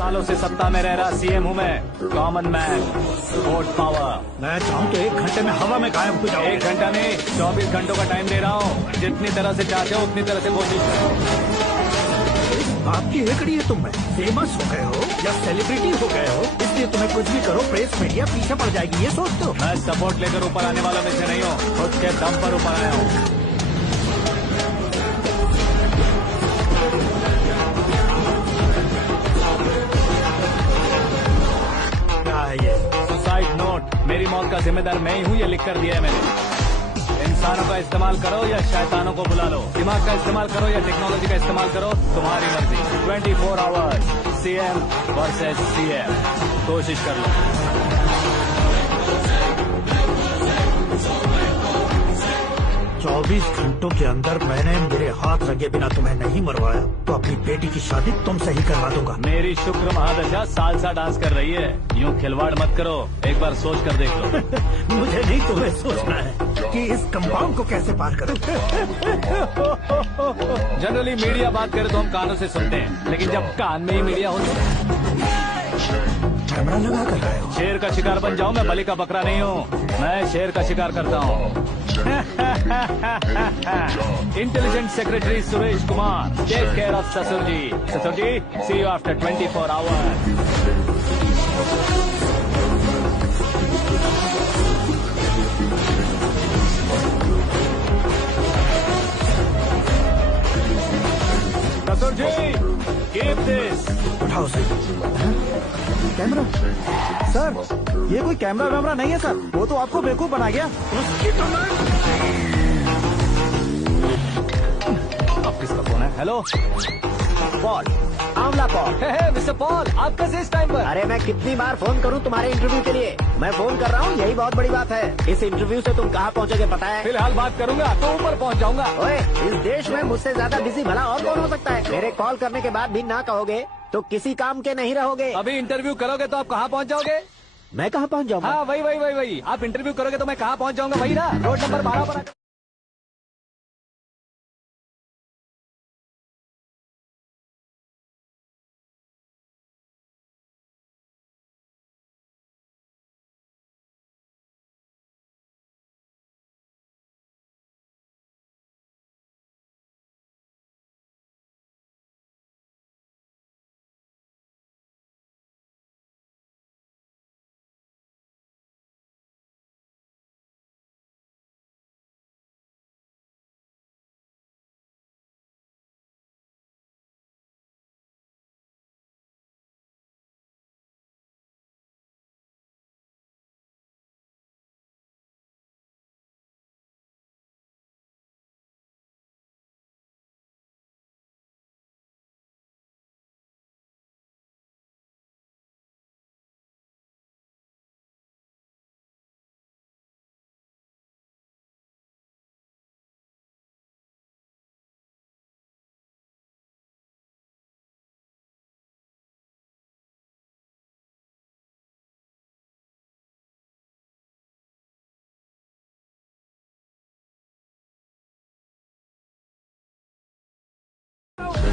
सालों से सत्ता में रह रहा सीएम हूँ मैं, कॉमन मैन, वोट पावर। मैं चाहूँ तो 1 घंटे में हवा में गायब हो जाओ। 1 घंटा नहीं, 24 घंटों का टाइम दे रहा हूँ। जितनी तरह से चाहते हो उतनी तरह से कोशिश करो। आपकी हेकड़ी है, तुम फेमस हो गए हो या सेलिब्रिटी हो गए हो, इसलिए तुम्हें कुछ भी करो प्रेस मीडिया पीछे पड़ जाएगी, ये सोचते हो? मैं सपोर्ट लेकर ऊपर आने वालों में से नहीं हूँ, खुद के दम पर ऊपर आया हूँ। क्या है ये? Suicide note. मेरी मौत का जिम्मेदार मैं ही हूँ, ये लिख कर दिया है मैंने। इंसानों का इस्तेमाल करो या शैतानों को बुला लो, दिमाग का इस्तेमाल करो या टेक्नोलॉजी का इस्तेमाल करो, तुम्हारी मर्जी। 24 आवर्स सीएम वर्सेस सीएम, कोशिश कर लो। 24 घंटों के अंदर मैंने मेरे हाथ रंगे बिना तुम्हें नहीं मरवाया तो अपनी बेटी की शादी तुमसे ही करवा दूंगा। मेरी शुक्र महादशा सालसा डांस कर रही है, यूँ खिलवाड़ मत करो, एक बार सोच कर देख लो। मुझे नहीं, तुम्हें सोचना है कि इस कंपाउंड को कैसे पार करूं। जनरली मीडिया बात करे तो हम कानों से सुनते हैं, लेकिन जब कान में ही मीडिया हो तो कैमरा लगा कर रहे हो। शेर का शिकार बन जाऊं, मैं बलि का बकरा नहीं हूँ, मैं शेर का शिकार करता हूँ। Intelligent secretary Suresh Kumar, take care of ससुर जी। ससुर जी, सी यू आफ्टर 24 आवर्स। ससुर जी, कीप दिस। उठाओ से कैमरा। सर, ये कोई कैमरा वैमरा नहीं है सर, वो तो आपको बेवकूफ बना गया। उसकी तो मैं। अब किसका फोन है? हेलो पॉल, आंवला पॉल। मिस्टर पॉल, आप कैसे इस टाइम पर? अरे मैं कितनी बार फोन करूं तुम्हारे इंटरव्यू के लिए? मैं फोन कर रहा हूं, यही बहुत बड़ी बात है। इस इंटरव्यू से तुम कहां पहुंचोगे पता है? फिलहाल बात करूंगा तो ऊपर पहुंच जाऊंगा। ओए, इस देश में मुझसे ज्यादा बिजी भला और कौन हो सकता है? मेरे कॉल करने के बाद भी ना कहोगे तो किसी काम के नहीं रहोगे। अभी इंटरव्यू करोगे तो आप कहाँ पहुँच जाओगे? मैं कहाँ पहुँच जाऊंगा? हाँ, वही। आप इंटरव्यू करोगे तो मैं कहाँ पहुँच जाऊंगा? वही ना, रोड नंबर 12 पर।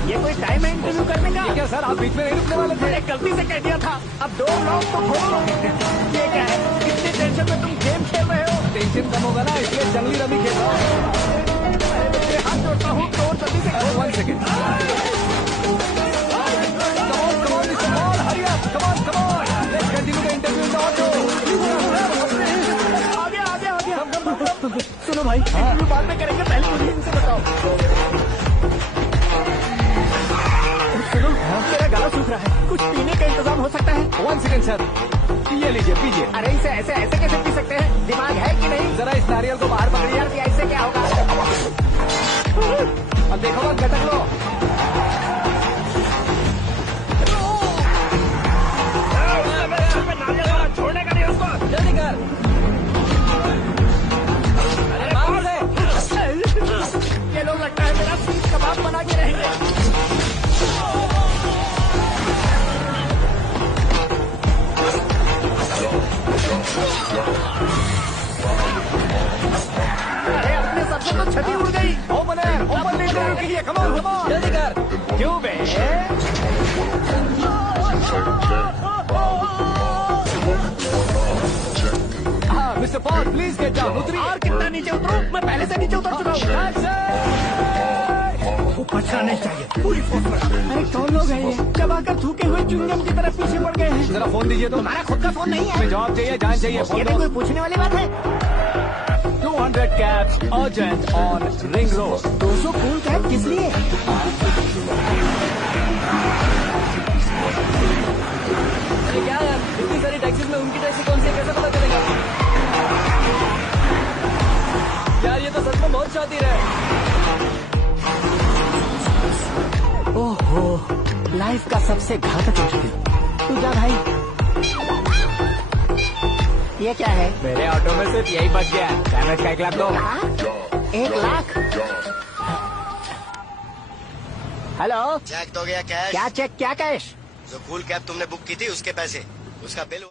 ये कोई टाइम है इंटरव्यू करने का? क्या सर, आप बीच में नहीं रुकने वाले थे? मैंने गलती से कह दिया था, अब 2 ब्लॉक तो खोलो। ये क्या है, कितनी टेंशन में तुम गेम खेल रहे हो? टेंशन कम होगा ना, इसलिए जंगली रमी खेल रहा हूँ। मैं हाथ जोड़ता हूँ, तो जल्दी से करो। 1 second. Come on. Let's continue the interview in the auto. आगे। सुनो भाई, इंटरव्यू बाद में करेंगे, पहले मुझे इनसे बताओ। सुनो, मेरा गला सूख रहा है, कुछ पीने का इंतजाम हो सकता है? 1 सेकेंड सर, ये लीजिए, पीजिए। अरे इसे ऐसे कैसे पी सकते हैं? दिमाग है कि नहीं? जरा इस नारियल को बाहर पकड़िए। यार ऐसे क्या होगा? अब देखो मत, गटक लो। छोड़ने का नहीं उसको, जल्दी कर। अरे बाहर से। ये लोग लगता है मेरा सीख कबाब बना के रहेंगे। अरे अपने सबसे तो छठी उड़ गई। ओपन इंटरव्यू कीजिए, कम ऑन जल्दी कर। क्यों बे? हाँ mister Paul please get down, उतरिए। और कितना नीचे उतरूं? मैं पहले से नीचे उतर चुका हूँ। वो बचना नहीं चाहिए, पूरी फोर्स पर। अरे कौन लोग हैं ये? चबाकर थूके हुए चुंगम की तरफ पीछे पड़ गए हैं। जरा फोन दीजिए तो। तुम्हारा खुद का फोन नहीं है? हमें जवाब चाहिए, जान चाहिए, ये फोन भी दो। कोई पूछने वाली बात है? 200 cabs urgent on Ring Road. 200 cool cab किस लिए? अरे क्या यार, इतनी सारी टैक्सीज में उनकी टैक्सी कौन सी है, कैसे पता चलेगा? यार ये तो सच में बहुत शातिर है। ओहो, लाइफ का सबसे घातक मुश्किल। तू जा भाई। ये क्या है? मेरे ऑटो में सिर्फ यही बच गया। डैमेज का 1 लाख दो। हाँ? 1 लाख? हेलो, चेक तो गया कैश। क्या चेक, क्या कैश? जो कूल कैब तुमने बुक की थी उसके पैसे, उसका bill.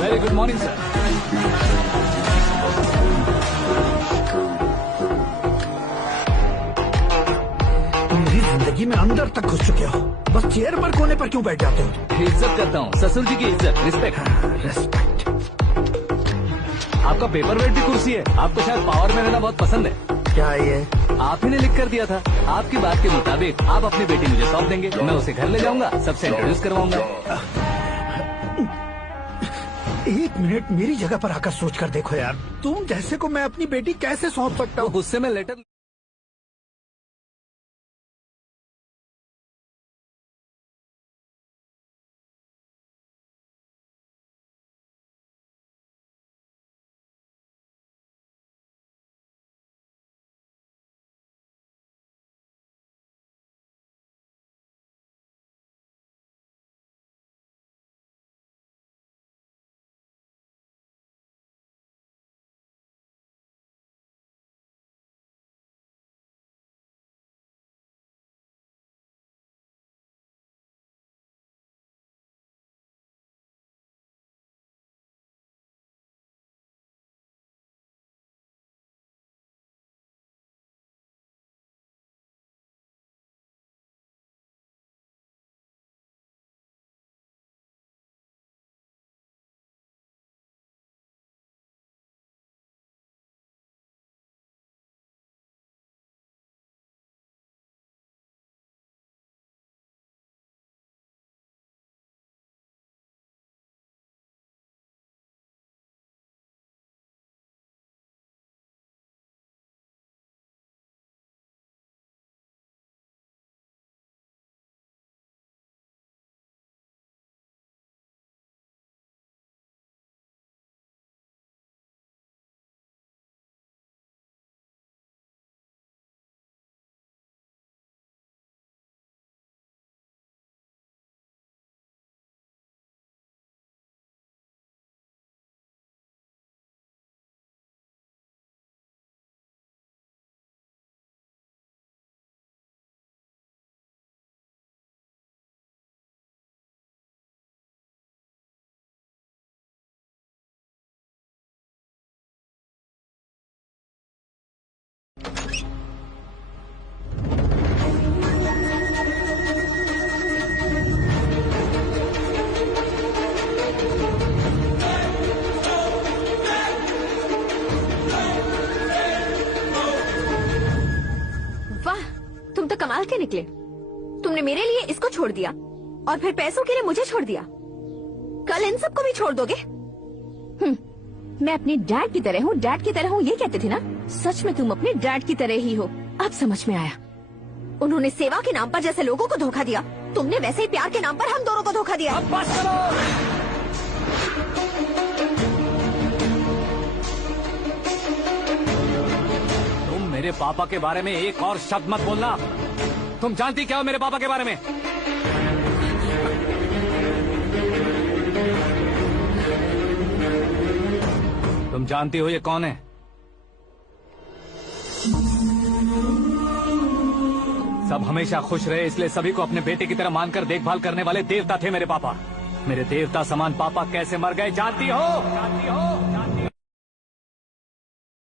Very good morning sir. तुम मेरी जिंदगी में अंदर तक घुस चुके हो, बस चेयर पर कोने पर क्यों बैठ जाते हो? इज्जत करता हूँ, ससुर जी की इज्जत, रिस्पेक्ट। रेस्पेक्ट। आपका पेपर वेट भी कुर्सी है। आपको शायद पावर में रहना बहुत पसंद है। क्या ये? आप ही ने लिख कर दिया था। आपकी बात के मुताबिक आप अपनी बेटी मुझे सौंप देंगे, मैं उसे घर ले जाऊंगा, सबसे इंट्रोड्यूस करवाऊंगा। 1 मिनट मेरी जगह पर आकर सोच कर देखो यार, तुम जैसे को मैं अपनी बेटी कैसे सौंप सकता तो हूँ? उससे मैं लेटर के निकले। तुमने मेरे लिए इसको छोड़ दिया और फिर पैसों के लिए मुझे छोड़ दिया। कल इन सबको भी छोड़ दोगे? मैं अपने डैड की तरह हूँ, डैड की तरह हूँ, ये कहते थे ना? सच में तुम अपने डैड की तरह ही हो। अब समझ में आया। उन्होंने सेवा के नाम पर जैसे लोगों को धोखा दिया, तुमने वैसे ही प्यार के नाम पर हम दोनों को धोखा दिया। अब बस करो। तुम मेरे पापा के बारे में एक और शब्द मत बोलना। तुम जानती क्या हो मेरे पापा के बारे में? तुम जानती हो ये कौन है? सब हमेशा खुश रहे इसलिए सभी को अपने बेटे की तरह मानकर देखभाल करने वाले देवता थे मेरे पापा। मेरे देवता समान पापा कैसे मर गए जानती हो? जानती हो?